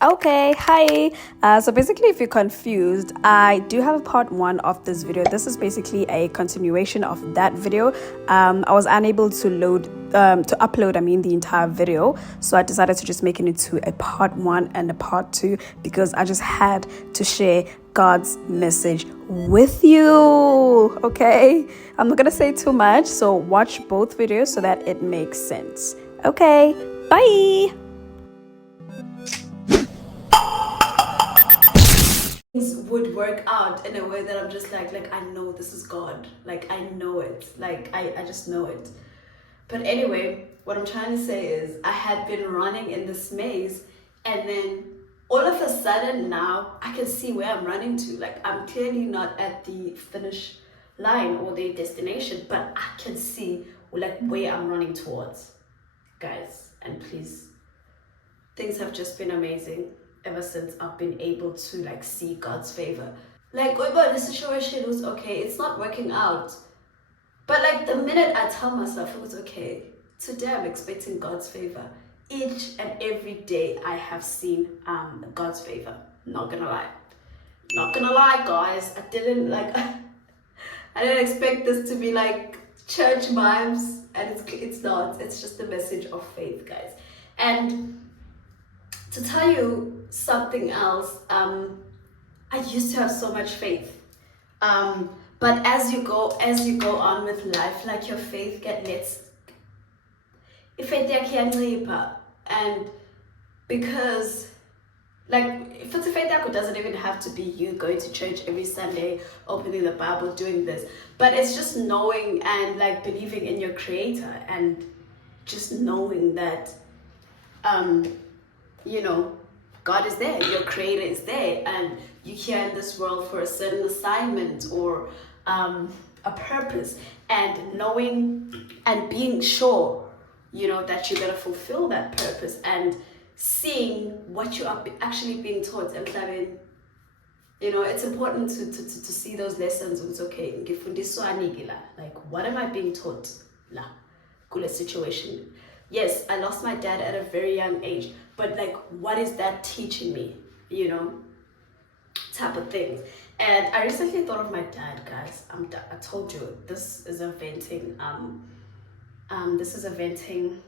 Okay, hi. So basically, if you're confused, I do have a part one of this video. This is basically a continuation of that video. I was unable to upload, the entire video. So I decided to just make it into a part one and a part two because I just had to share God's message with you. Okay, I'm not gonna say too much. So watch both videos so that it makes sense. Okay, bye. Would work out in a way that I'm just like I know this is God. Like I know it. Like I just know it. But anyway, what I'm trying to say is I had been running in this maze and then all of a sudden now I can see where I'm running to. Like I'm clearly not at the finish line or the destination, but I can see like where I'm running towards. Guys, and please, things have just been amazing ever since I've been able to like see God's favor. Like over the situation was okay, it's not working out. But like the minute I tell myself it was okay, today I'm expecting God's favor. Each and every day I have seen God's favor. Not gonna lie. Not gonna lie, guys. I didn't I didn't expect this to be like church vibes, and it's not. It's just a message of faith, guys. And to tell you something else, I used to have so much faith. But as you go on with life, like your faith gets faith yakho, and because like if it's a faith yakho, doesn't even have to be you going to church every Sunday, opening the Bible, doing this, but it's just knowing and like believing in your creator and just knowing that you know, God is there, your creator is there, and you're here in this world for a certain assignment or a purpose, and knowing and being sure, you know, that you're going to fulfill that purpose and seeing what you are actually being taught. And I mean, you know, it's important to see those lessons. It's okay. Like, what am I being taught? La, kule situation. Yes, I lost my dad at a very young age, but like, what is that teaching me? You know, type of things. And I recently thought of my dad, guys. I told you this is a venting. This is a venting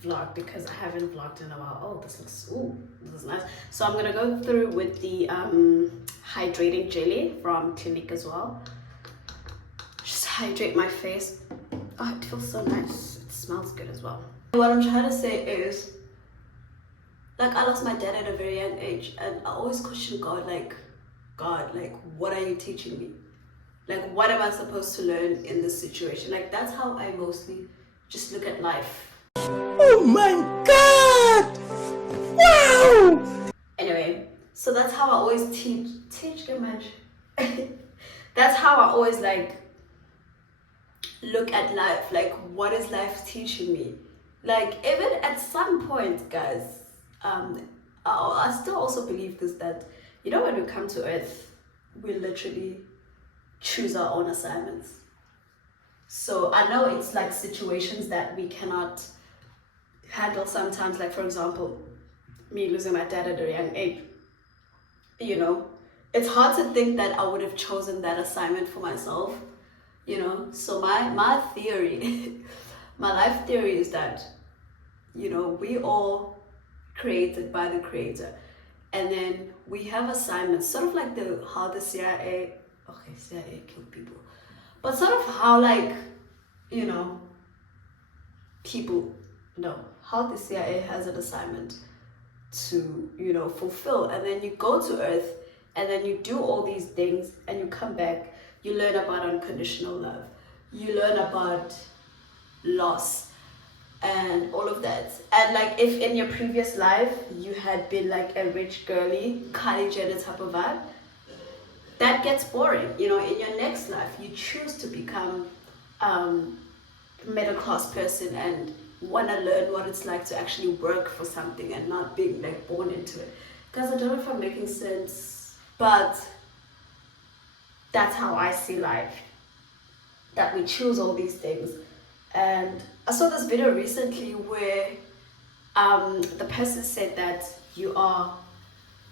vlog because I haven't vlogged in a while. Oh, this is nice. So I'm gonna go through with the hydrating jelly from Clinique as well. Just hydrate my face. Oh, it feels so nice. It smells good as well. What I'm trying to say is, like, I lost my dad at a very young age, and I always question God, like, what are you teaching me? Like, what am I supposed to learn in this situation? Like, that's how I mostly just look at life. Oh my God! Wow! Anyway, so that's how I always teach too much. That's how I always like look at life. Like, what is life teaching me? Like, even at some point, guys, I still also believe this, that, you know, when we come to Earth, we literally choose our own assignments. So I know it's like situations that we cannot handle sometimes, like for example, me losing my dad at a young age. You know, it's hard to think that I would have chosen that assignment for myself, you know. So my theory, my life theory is that, you know, we all created by the creator, and then we have assignments, sort of like how the CIA, okay, CIA killed people, but sort of how, like, you know, people know how the CIA has an assignment to, you know, fulfill, and then you go to Earth and then you do all these things and you come back, you learn about unconditional love, you learn about loss and all of that. And like, if in your previous life you had been like a rich girly Kylie Jenner type of vibe, that gets boring. You know, in your next life you choose to become middle class person and want to learn what it's like to actually work for something and not being like born into it. Guys, I don't know if I'm making sense, but that's how I see life, that we choose all these things. And I saw this video recently where the person said that you are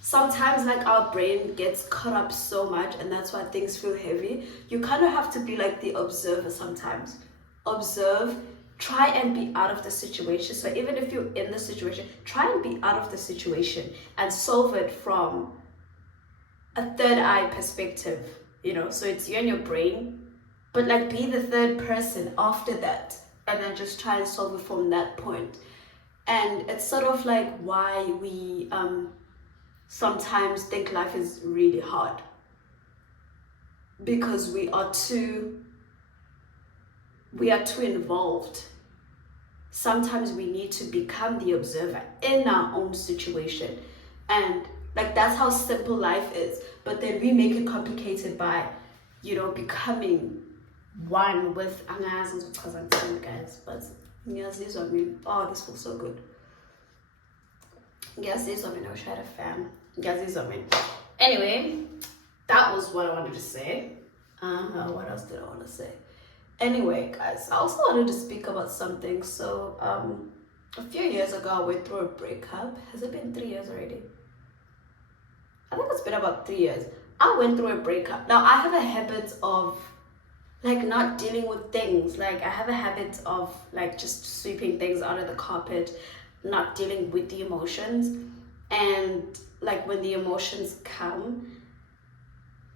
sometimes like our brain gets caught up so much, and that's why things feel heavy. You kind of have to be like the observer sometimes. Observe, try and be out of the situation. So even if you're in the situation, try and be out of the situation and solve it from a third eye perspective, you know. So it's you and your brain, but like be the third person after that, and then just try and solve it from that point. And it's sort of like why we sometimes think life is really hard, because we are too involved. Sometimes we need to become the observer in our own situation, and like that's how simple life is, but then we make it complicated by, you know, becoming one with guys. But yes, these are me. Oh, this feels so good. Yes, these are me. I wish I had a fan. Yes, these are me. Anyway, that was what I wanted to say. What else did I want to say? Anyway, guys, I also wanted to speak about something. So, a few years ago, I went through a breakup. Has it been 3 years already? I think it's been about 3 years. I went through a breakup. Now, I have a habit of like not dealing with things. Like I have a habit of like just sweeping things under the carpet, not dealing with the emotions. And like when the emotions come,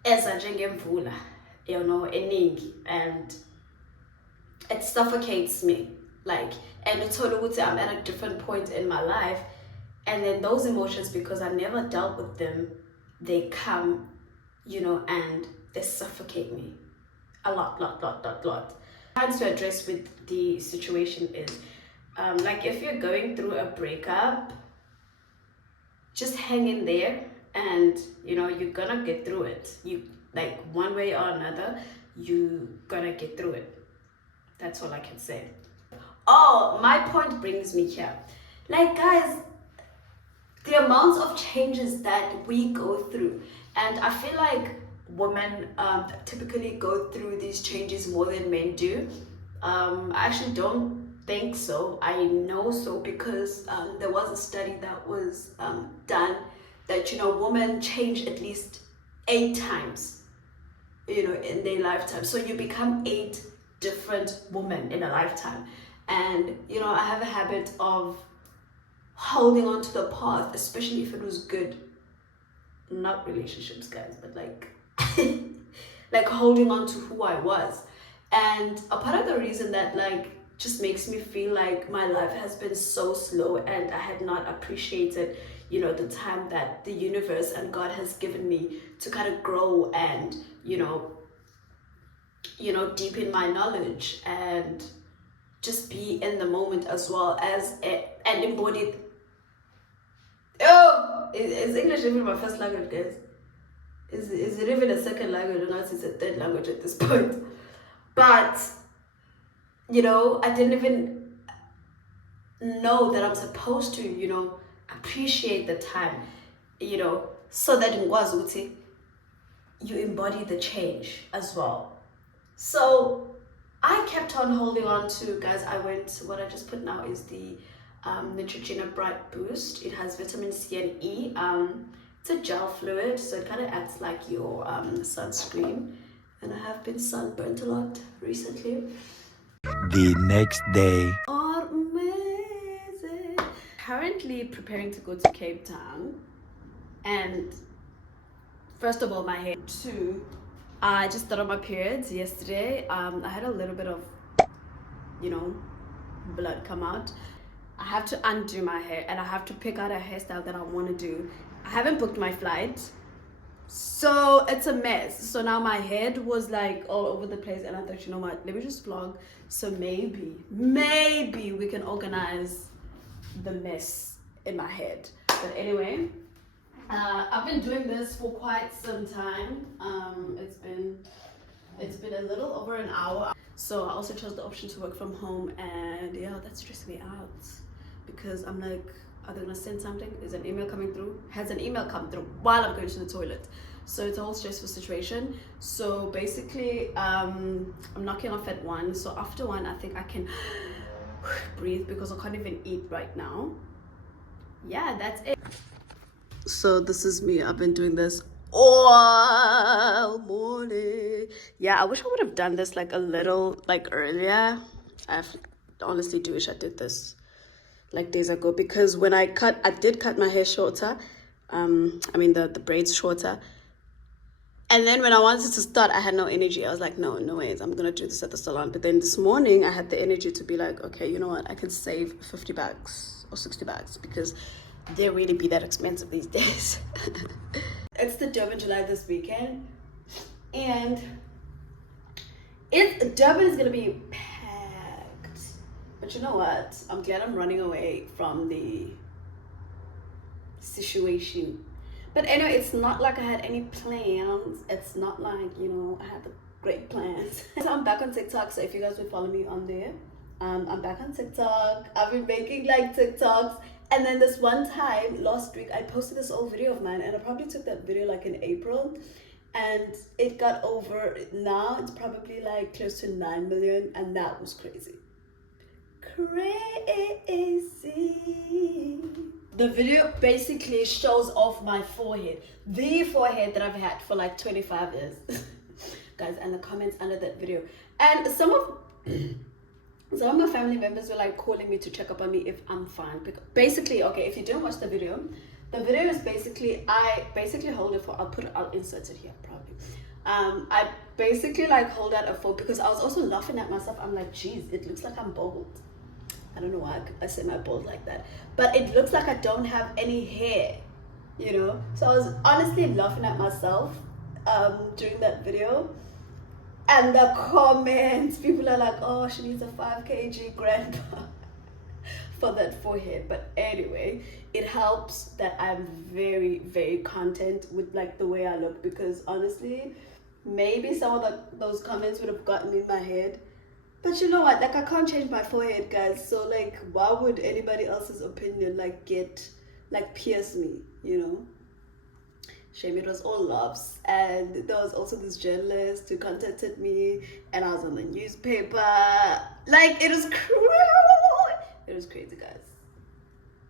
eza njengemvula, you know, eningi, and it suffocates me. Like, and it's totally, I'm at a different point in my life, and then those emotions, because I never dealt with them, they come, you know, and they suffocate me a lot. Trying to address with the situation is like if you're going through a breakup, just hang in there, and you know you're gonna get through it. You like one way or another, you gonna get through it. That's all I can say. Oh, my point brings me here. Like guys, the amount of changes that we go through, and I feel like women typically go through these changes more than men do. I actually don't think so. I know so because there was a study that was done that, you know, women change at least 8 times, you know, in their lifetime. So you become 8 different women in a lifetime. And, you know, I have a habit of holding on to the past, especially if it was good. Not relationships, guys, but like like holding on to who I was. And a part of the reason that like just makes me feel like my life has been so slow and I had not appreciated, you know, the time that the universe and God has given me to kind of grow and, you know, deepen my knowledge and just be in the moment as well as and embodied. Oh, is English even my first language, guys? Is it even a second language, or not? It's a third language at this point. But, you know, I didn't even know that I'm supposed to, you know, appreciate the time, you know, so that in Gwazuti, you embody the change as well. So I kept on holding on to, guys, what I just put now is the Neutrogena Bright Boost. It has vitamin C and E. It's a gel fluid, so it kind of acts like your sunscreen. And I have been sunburnt a lot recently. The next day. Amazing. Currently preparing to go to Cape Town. And first of all, my hair. 2, I just started my periods yesterday. I had a little bit of, you know, blood come out. I have to undo my hair and I have to pick out a hairstyle that I want to do. I haven't booked my flight, so it's a mess. So now my head was like all over the place, and I thought, you know what, let me just vlog. So maybe we can organize the mess in my head. But anyway, I've been doing this for quite some time. It's been a little over an hour. So I also chose the option to work from home, and yeah, that stressed me out because I'm like, are they gonna send something? Is an email coming through? Has an email come through while I'm going to the toilet? So it's a whole stressful situation. So basically, I'm knocking off at 1. So after 1, I think I can breathe because I can't even eat right now. Yeah, that's it. So this is me. I've been doing this all morning. Yeah, I wish I would have done this like a little like earlier. I honestly do wish I did this like days ago, because when I did cut my hair shorter. I mean the braids shorter. And then when I wanted to start, I had no energy. I was like, no ways, I'm gonna do this at the salon. But then this morning I had the energy to be like, okay, you know what, I can save 50 bucks or 60 bucks because they really be that expensive these days. It's the Durban July this weekend, and Durban is gonna be packed. But you know what? I'm glad I'm running away from the situation. But anyway, it's not like I had any plans. It's not like, you know, I had the great plans. So I'm back on TikTok, so if you guys would follow me on there, I'm back on TikTok. I've been making like TikToks. And then this one time last week, I posted this old video of mine, and I probably took that video like in April, and it got over, now it's probably like close to 9 million, and that was crazy. Crazy. The video basically shows off my forehead, the forehead that I've had for like 25 years. Guys, and the comments under that video, and some of my family members were like calling me to check up on me if I'm fine. Because basically, okay, if you didn't watch the video is basically, I basically hold it for, I'll insert it here probably. I basically like hold out a phone because I was also laughing at myself. I'm like, geez, it looks like I'm bald. I don't know why I say my bald like that, but it looks like I don't have any hair, you know. So I was honestly laughing at myself during that video. And the comments, people are like, oh, she needs a 5 kg grandpa for that forehead. But anyway, it helps that I'm very, very content with like the way I look, because honestly, maybe some of those comments would have gotten in my head. But you know what, like I can't change my forehead, guys. So like, why would anybody else's opinion like pierce me, you know? Shame, it was all loves. And there was also this journalist who contacted me, and I was on the newspaper. Like, it was cruel. It was crazy, guys.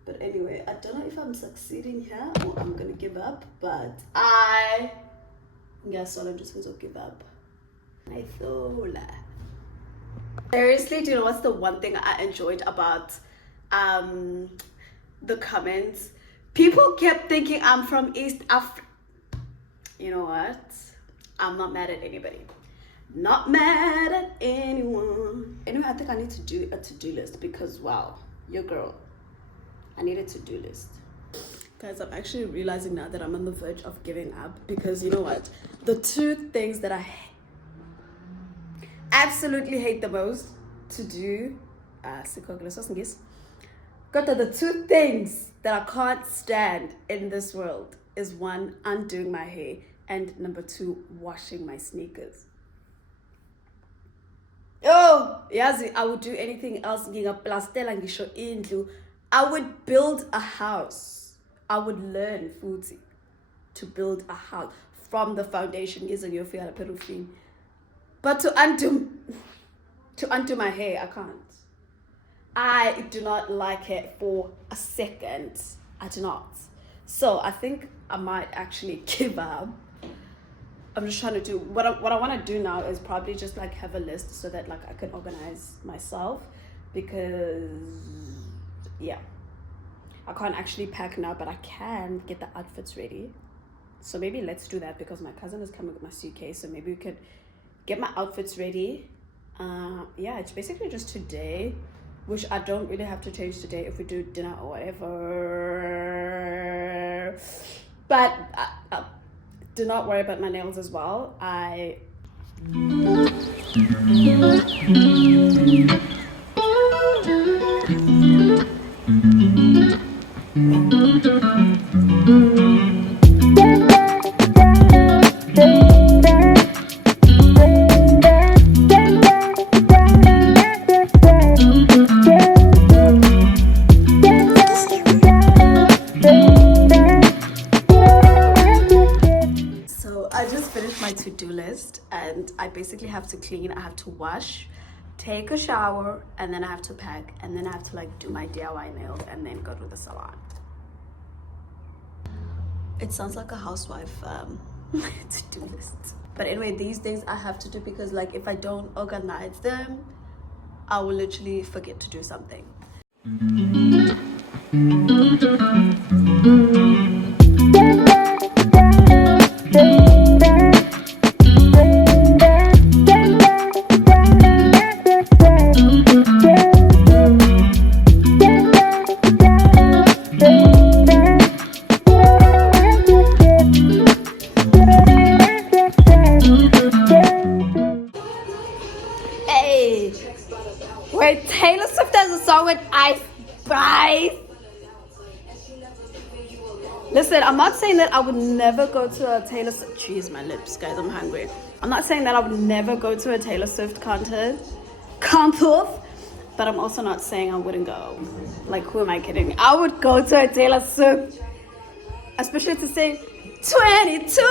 But anyway, I don't know if I'm succeeding here or I'm gonna give up, but I'm just gonna give up. I thought. Seriously, do you know what's the one thing I enjoyed about the comments? People kept thinking I'm from East Africa. You know what? I'm not mad at anybody. Not mad at anyone. Anyway, I think I need to do a to-do list because, wow, your girl. I need a to-do list. Guys, I'm actually realizing now that I'm on the verge of giving up because, you know what? The two things that I absolutely hate the most to do, the two things that I can't stand in this world is, one, undoing my hair, and number two, washing my sneakers. Oh, yazi, I would do anything else. I would build a house. I would learn futhi to build a house from the foundation. But to undo my hair, I can't. I do not like it for a second. I do not. So I think I might actually give up. I'm just trying to do what I want to do now is probably just like have a list so that like I can organize myself, because yeah, I can't actually pack now, but I can get the outfits ready. So maybe let's do that, because my cousin is coming with my suitcase, so maybe we could get my outfits ready. Yeah, it's basically just today, which I don't really have to change today if we do dinner or whatever. But do not worry about my nails as well. To-do list, and I basically have to clean, I have to wash, take a shower, and then I have to pack, and then I have to like do my DIY nails and then go to the salon. It sounds like a housewife to do this. But anyway, these days I have to do, because like if I don't organize them, I will literally forget to do something. Hey, wait, Taylor Swift has a song with Ice Spice. Listen, I'm not saying that I would never go to a Taylor Swift. Jeez, my lips, guys, I'm hungry. I'm not saying that I would never go to a Taylor Swift concert, but I'm also not saying I wouldn't go. Like, who am I kidding? I would go to a Taylor Swift, especially to sing 22.